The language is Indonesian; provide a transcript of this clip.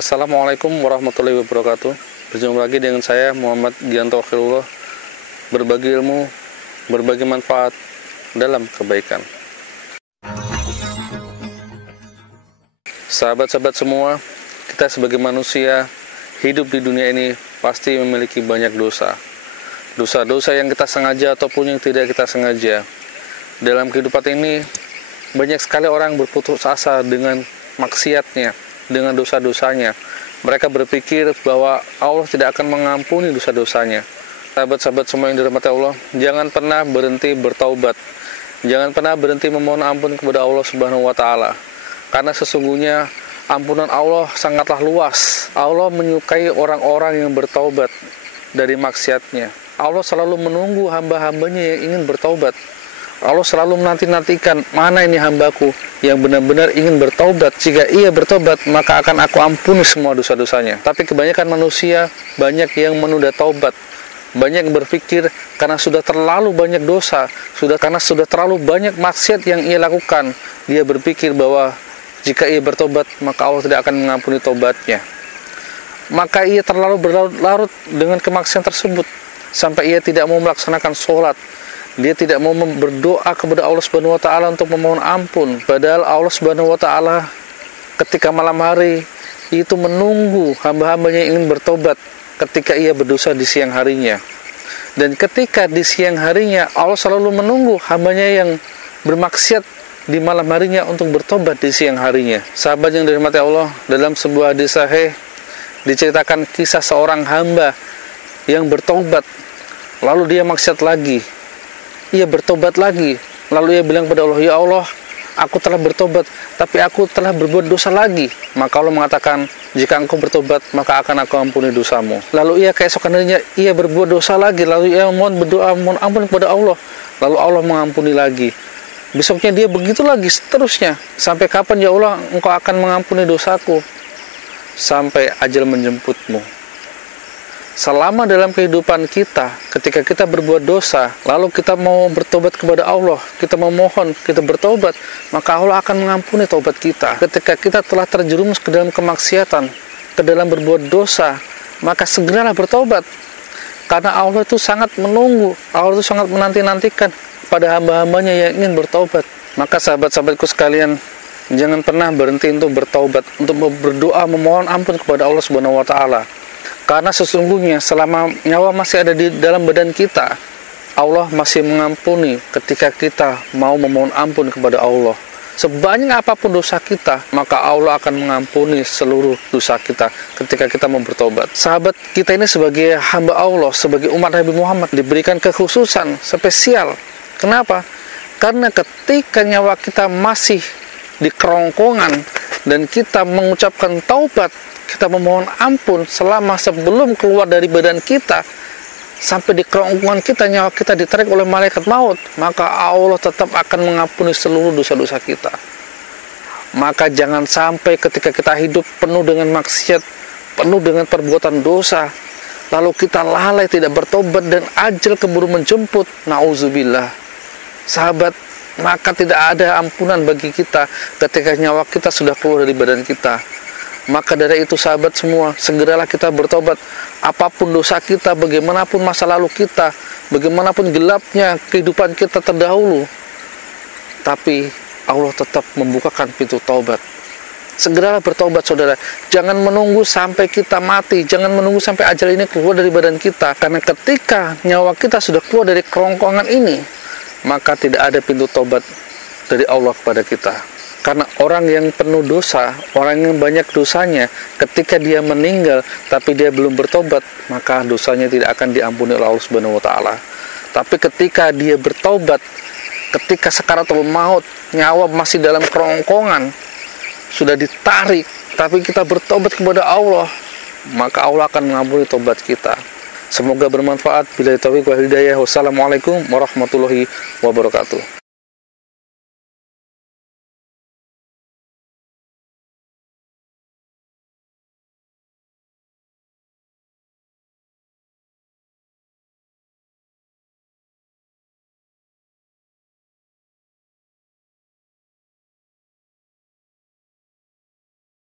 Assalamualaikum warahmatullahi wabarakatuh. Berjumpa lagi dengan saya Muhammad Gianto Akhirullah. Berbagi ilmu, berbagi manfaat dalam kebaikan. Sahabat-sahabat semua, kita sebagai manusia hidup di dunia ini pasti memiliki banyak dosa. Dosa-dosa yang kita sengaja ataupun yang tidak kita sengaja. Dalam kehidupan ini banyak sekali orang berputus asa dengan maksiatnya, dengan dosa-dosanya. Mereka berpikir bahwa Allah tidak akan mengampuni dosa-dosanya. Sahabat-sahabat semua yang dirahmati Allah, jangan pernah berhenti bertaubat. Jangan pernah berhenti memohon ampun kepada Allah Subhanahu wa taala. Karena sesungguhnya ampunan Allah sangatlah luas. Allah menyukai orang-orang yang bertaubat dari maksiatnya. Allah selalu menunggu hamba-hambanya yang ingin bertaubat. Allah selalu menanti-nantikan, mana ini hambaku yang benar-benar ingin bertaubat. Jika ia bertobat, maka akan aku ampuni semua dosa-dosanya. Tapi kebanyakan manusia banyak yang menunda taubat. Banyak yang berpikir karena sudah terlalu banyak dosa, karena sudah terlalu banyak maksiat yang ia lakukan. Dia berpikir bahwa jika ia bertobat, maka Allah tidak akan mengampuni taubatnya. Maka ia terlalu berlarut-larut dengan kemaksiatan tersebut sampai ia tidak mau melaksanakan sholat. Dia tidak mau berdoa kepada Allah Subhanahu wa taala untuk memohon ampun. Padahal Allah Subhanahu wa taala ketika malam hari itu menunggu hamba-hambanya yang ingin bertobat ketika ia berdosa di siang harinya. Dan ketika di siang harinya Allah selalu menunggu hambanya yang bermaksiat di malam harinya untuk bertobat di siang harinya. Sahabat yang dirahmati Allah, dalam sebuah hadis sahih diceritakan kisah seorang hamba yang bertobat, lalu dia maksiat lagi. Ia bertobat lagi, lalu ia bilang kepada Allah, "Ya Allah, aku telah bertobat, tapi aku telah berbuat dosa lagi." Maka Allah mengatakan, "Jika engkau bertobat, maka akan aku ampuni dosamu." Lalu ia keesokan harinya, ia berbuat dosa lagi, lalu ia berdoa mohon ampun kepada Allah, lalu Allah mengampuni lagi. Besoknya dia begitu lagi seterusnya. Sampai kapan ya Allah engkau akan mengampuni dosaku? Sampai ajal menjemputmu. Selama dalam kehidupan kita, ketika kita berbuat dosa, lalu kita mau bertobat kepada Allah, kita memohon, kita bertobat, maka Allah akan mengampuni taubat kita. Ketika kita telah terjerumus ke dalam kemaksiatan, ke dalam berbuat dosa, maka segeralah bertobat. Karena Allah itu sangat menunggu, Allah itu sangat menanti-nantikan pada hamba-hambanya yang ingin bertobat. Maka sahabat-sahabatku sekalian, jangan pernah berhenti untuk bertaubat, untuk berdoa, memohon ampun kepada Allah Subhanahu wa taala. Karena sesungguhnya selama nyawa masih ada di dalam badan kita, Allah masih mengampuni ketika kita mau memohon ampun kepada Allah. Sebanyak apapun dosa kita, maka Allah akan mengampuni seluruh dosa kita ketika kita mau bertobat. Sahabat kita ini sebagai hamba Allah, sebagai umat Nabi Muhammad, diberikan kekhususan spesial. Kenapa? Karena ketika nyawa kita masih di kerongkongan dan kita mengucapkan taubat, kita memohon ampun selama sebelum keluar dari badan kita, sampai di kerongkongan kita, nyawa kita ditarik oleh malaikat maut, maka Allah tetap akan mengampuni seluruh dosa-dosa kita. Maka jangan sampai ketika kita hidup penuh dengan maksiat, penuh dengan perbuatan dosa, lalu kita lalai tidak bertobat dan ajal keburu menjemput. Nauzubillah. Sahabat, maka tidak ada ampunan bagi kita ketika nyawa kita sudah keluar dari badan kita. Maka dari itu sahabat semua, segeralah kita bertobat. Apapun dosa kita, bagaimanapun masa lalu kita, bagaimanapun gelapnya kehidupan kita terdahulu, tapi Allah tetap membukakan pintu taubat. Segeralah bertobat saudara. Jangan menunggu sampai kita mati, jangan menunggu sampai ajal ini keluar dari badan kita. Karena ketika nyawa kita sudah keluar dari kerongkongan ini, maka tidak ada pintu taubat dari Allah kepada kita. Karena orang yang penuh dosa, orang yang banyak dosanya, ketika dia meninggal tapi dia belum bertobat, maka dosanya tidak akan diampuni oleh Allah Subhanahu wa taala. Tapi ketika dia bertobat, ketika sakaratul maut, nyawa masih dalam kerongkongan, sudah ditarik, tapi kita bertobat kepada Allah, maka Allah akan mengampuni tobat kita. Semoga bermanfaat. Billahi taufiq wal hidayah. Wassalamualaikum warahmatullahi wabarakatuh.